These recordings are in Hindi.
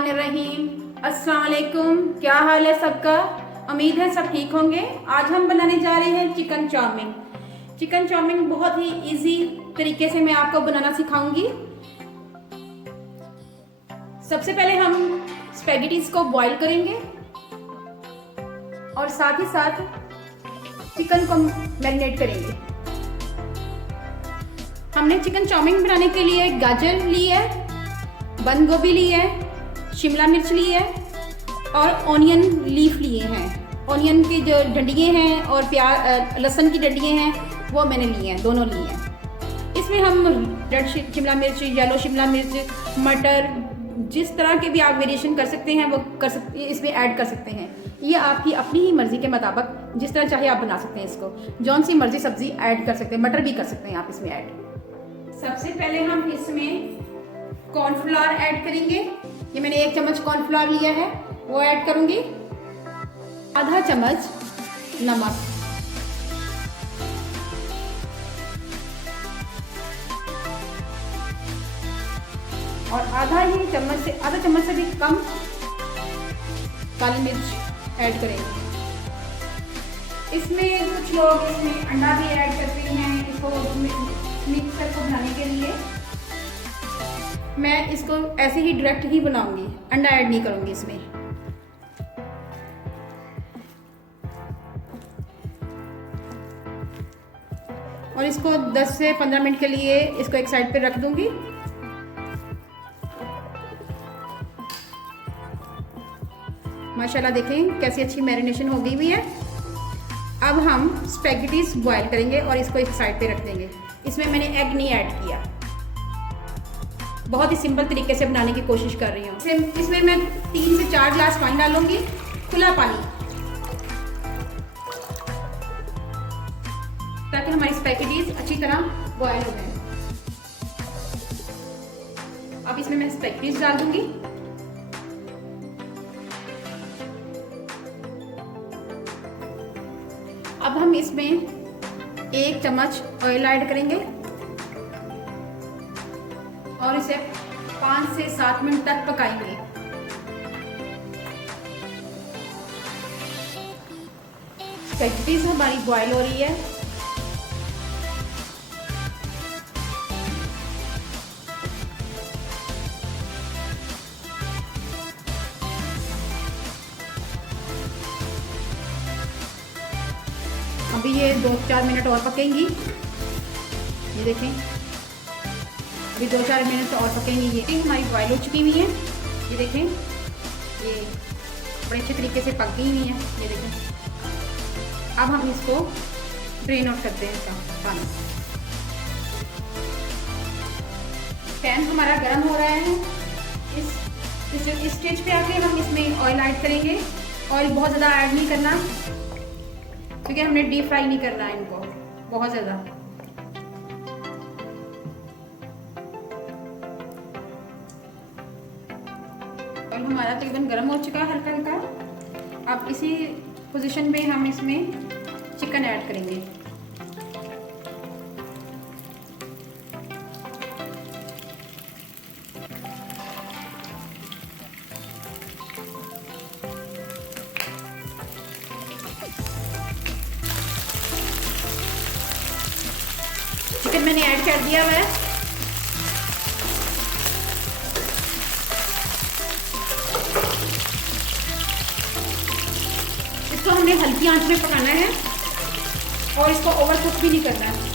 बिस्मिल्लाहिर्रहमानिर्रहीम। अस्सलाम वालेकुम। क्या हाल है सबका? उम्मीद है सब ठीक होंगे। आज हम बनाने जा रहे हैं चिकन चाउमीन। चिकन चाउमीन बहुत ही इजी तरीके से मैं आपको बनाना सिखाऊंगी। सबसे पहले हम स्पैगेटीज को बॉईल करेंगे और साथ ही साथ चिकन को मैरिनेट करेंगे। हमने चिकन चाउमीन बनाने के लिए गाजर ली है, बंद गोभी ली है, शिमला मिर्च ली है और ऑनियन लीफ लिए हैं। ऑनियन की जो डंडियाँ हैं और प्याज लहसुन की डंडियाँ हैं वो मैंने लिए हैं, दोनों लिए हैं। इसमें हम रेड शिमला मिर्च, येलो शिमला मिर्च, मटर, जिस तरह के भी आप वेरिएशन कर सकते हैं वो कर सकते, इसमें ऐड कर सकते हैं। ये आपकी अपनी ही मर्ज़ी के मुताबिक जिस तरह चाहे आप बना सकते हैं। इसको जौन सी मर्ज़ी सब्ज़ी ऐड कर सकते हैं, मटर भी कर सकते हैं आप इसमें ऐड। सबसे पहले हम इसमें कॉर्नफ्लावर ऐड करेंगे। ये मैंने 1 चम्मच कॉर्नफ्लावर लिया है, वो ऐड करूंगी। आधा चम्मच नमक, और आधा चम्मच से भी कम काली मिर्च ऐड करेंगे। इसमें कुछ लोग इसमें अंडा भी ऐड करते हैं इसको मिक्सर को बनाने के लिए। मैं इसको ऐसे ही डायरेक्ट ही बनाऊंगी, अंडा ऐड नहीं करूंगी इसमें। और इसको 10 से 15 मिनट के लिए इसको एक साइड पे रख दूंगी। माशाल्लाह देखें कैसी अच्छी मैरिनेशन हो गई हुई है। अब हम स्पैगेटीज बॉईल करेंगे और इसको एक साइड पे रख देंगे। इसमें मैंने एग नहीं ऐड किया, बहुत ही सिंपल तरीके से बनाने की कोशिश कर रही हूँ। इसमें मैं 3 से 4 ग्लास पानी डालूंगी, खुला पानी, ताकि हमारी स्पैगेटीज अच्छी तरह बॉयल हो जाए। अब इसमें मैं स्पैगेटीज डाल दूंगी। अब हम इसमें 1 चम्मच ऑयल ऐड करेंगे और इसे 5 से 7 मिनट तक पकाएंगे। स्पैगेटीज हमारी बॉयल हो रही है। अभी ये 2-4 मिनट और पकेंगी। ये देखें, अभी 2-4 मिनट और पकेंगी। ये हमारी बॉयल हो चुकी हुई है। ये देखें, ये बड़े अच्छे तरीके से पक गई हुई हैं। ये देखें। अब हम इसको ड्रेन आउट करते हैं इसका पानी। पैन हमारा गर्म हो रहा है। इस स्टेज पे आके हम इसमें ऑयल ऐड करेंगे। ऑयल बहुत ज़्यादा ऐड नहीं करना, क्योंकि हमने डीप फ्राई नहीं करना है इनको बहुत ज़्यादा। ऑयल हमारा तकरीबन गर्म हो चुका है हल्का हल्का। अब इसी पोजीशन पे हम इसमें चिकन ऐड करेंगे। चिकन मैंने ऐड कर दिया हुआ है। इसको हमने हल्की आंच में पकाना है और इसको ओवर कुक भी नहीं करना है।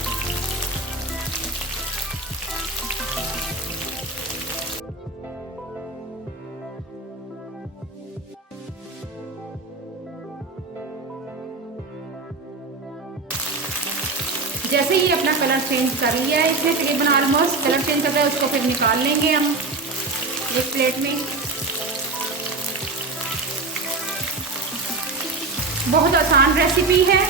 जैसे ही अपना कलर चेंज कर लिया है, इसमें तकरीबन ऑलमोस्ट कलर चेंज कर रहा है, उसको फिर निकाल लेंगे हम एक प्लेट में। बहुत आसान रेसिपी है।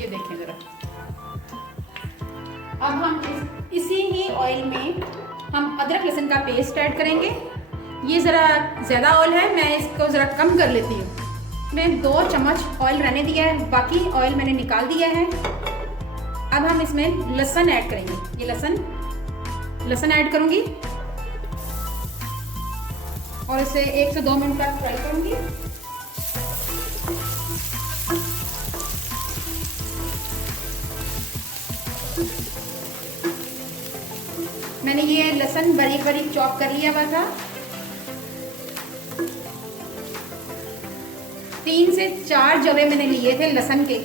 ये देखें ज़रा। अब हम इसी ही ऑयल में हम अदरक लहसुन का पेस्ट ऐड करेंगे। ये ज़रा ज़्यादा ऑयल है, मैं इसको ज़रा कम कर लेती हूँ। मैं 2 चम्मच ऑयल रहने दिया है, बाकी ऑयल मैंने निकाल दिया है। अब हम इसमें लहसुन ऐड करेंगे। ये लहसुन ऐड करूँगी और इसे 1 से 2 मिनट तक फ्राई करूँगी। मैंने ये लहसुन बारीक बारीक चॉप कर लिया हुआ था। 3 से 4 जवे मैंने लिए थे लहसुन के।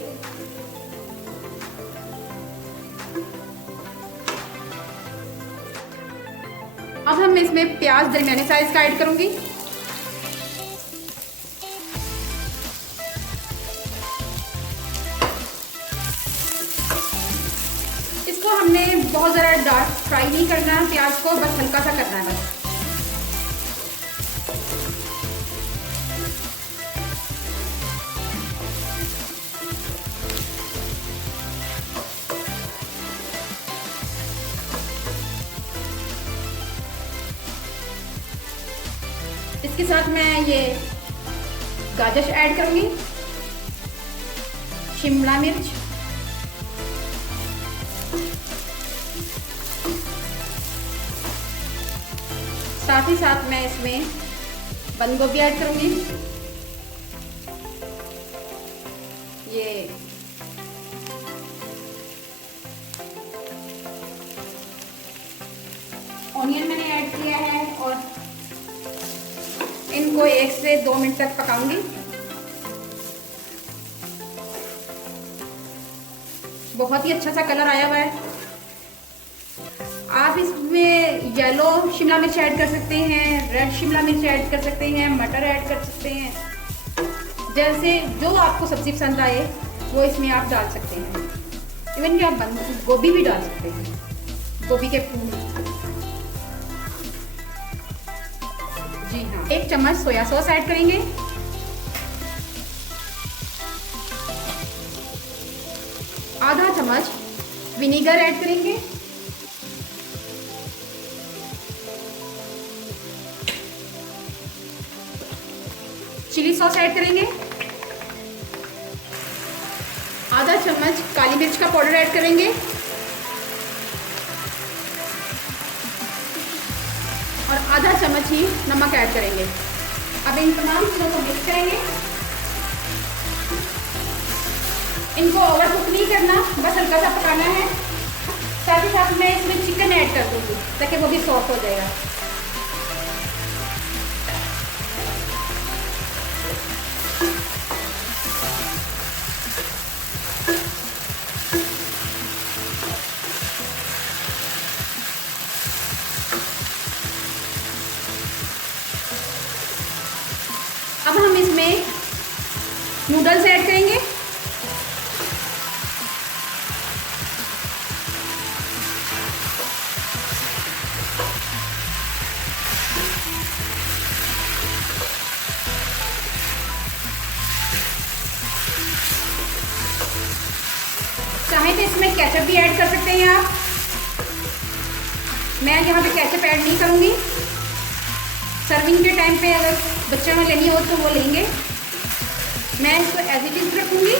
अब हम इसमें प्याज दरमियाने साइज का ऐड करूंगी। इसको हमने बहुत ज़्यादा डार्क फ्राई नहीं करना, प्याज को बस हल्का सा करना है बस। इसके साथ मैं ये गाजर ऐड करूंगी, शिमला मिर्च, साथ ही साथ मैं इसमें बंद गोभी ऐड करूंगी। ये ऑनियन मैंने ऐड किया है और इनको 1 से 2 मिनट तक पकाऊंगी। बहुत ही अच्छा सा कलर आया हुआ है। आप इसमें येलो शिमला मिर्च ऐड कर सकते हैं, रेड शिमला मिर्च ऐड कर सकते हैं, मटर ऐड कर सकते हैं। जैसे जो आपको सब्जी पसंद आए वो इसमें आप डाल सकते हैं। इवन कि आप बंद गोभी भी डाल सकते हैं, गोभी के फूल। जी हाँ, 1 चम्मच सोया सॉस ऐड करेंगे। आधा चम्मच विनेगर ऐड करेंगे। चिली सॉस ऐड करेंगे। आधा चम्मच काली मिर्च का पाउडर ऐड करेंगे और आधा चम्मच ही नमक ऐड करेंगे। अब इन तमाम चीज़ों को मिक्स करेंगे। इनको ओवर कुक नहीं करना, बस हल्का सा पकाना है। साथ ही साथ मैं इसमें चिकन ऐड कर दूँगी ताकि वो भी सॉफ्ट हो जाएगा। अब हम इसमें नूडल्स ऐड करेंगे। चाहे तो इसमें केचप भी ऐड कर सकते हैं आप। मैं यहाँ पे केचप ऐड नहीं करूँगी। सर्विंग के टाइम पे अगर बच्चों में लेनी हो तो वो लेंगे। मैं इसको एज इट इज रखूँगी।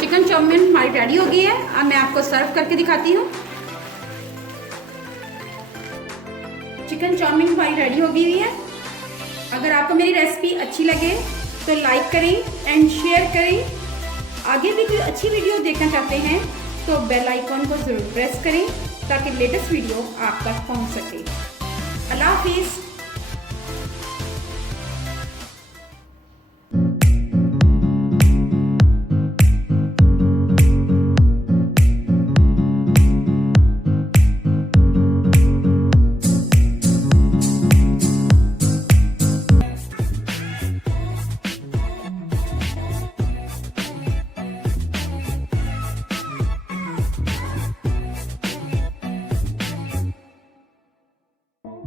चिकन चाउमीन हमारी रेडी हो गई है। अब मैं आपको सर्व करके दिखाती हूँ। चिकन चाउमीन हमारी रेडी हो गई है। अगर आपको मेरी रेसिपी अच्छी लगे तो लाइक करें एंड शेयर करें। आगे भी कोई अच्छी वीडियो देखना चाहते हैं तो बेल आइकॉन को ज़रूर प्रेस करें ताकि लेटेस्ट वीडियो आप तक पहुंच सके। अल्लाह हाफिज़।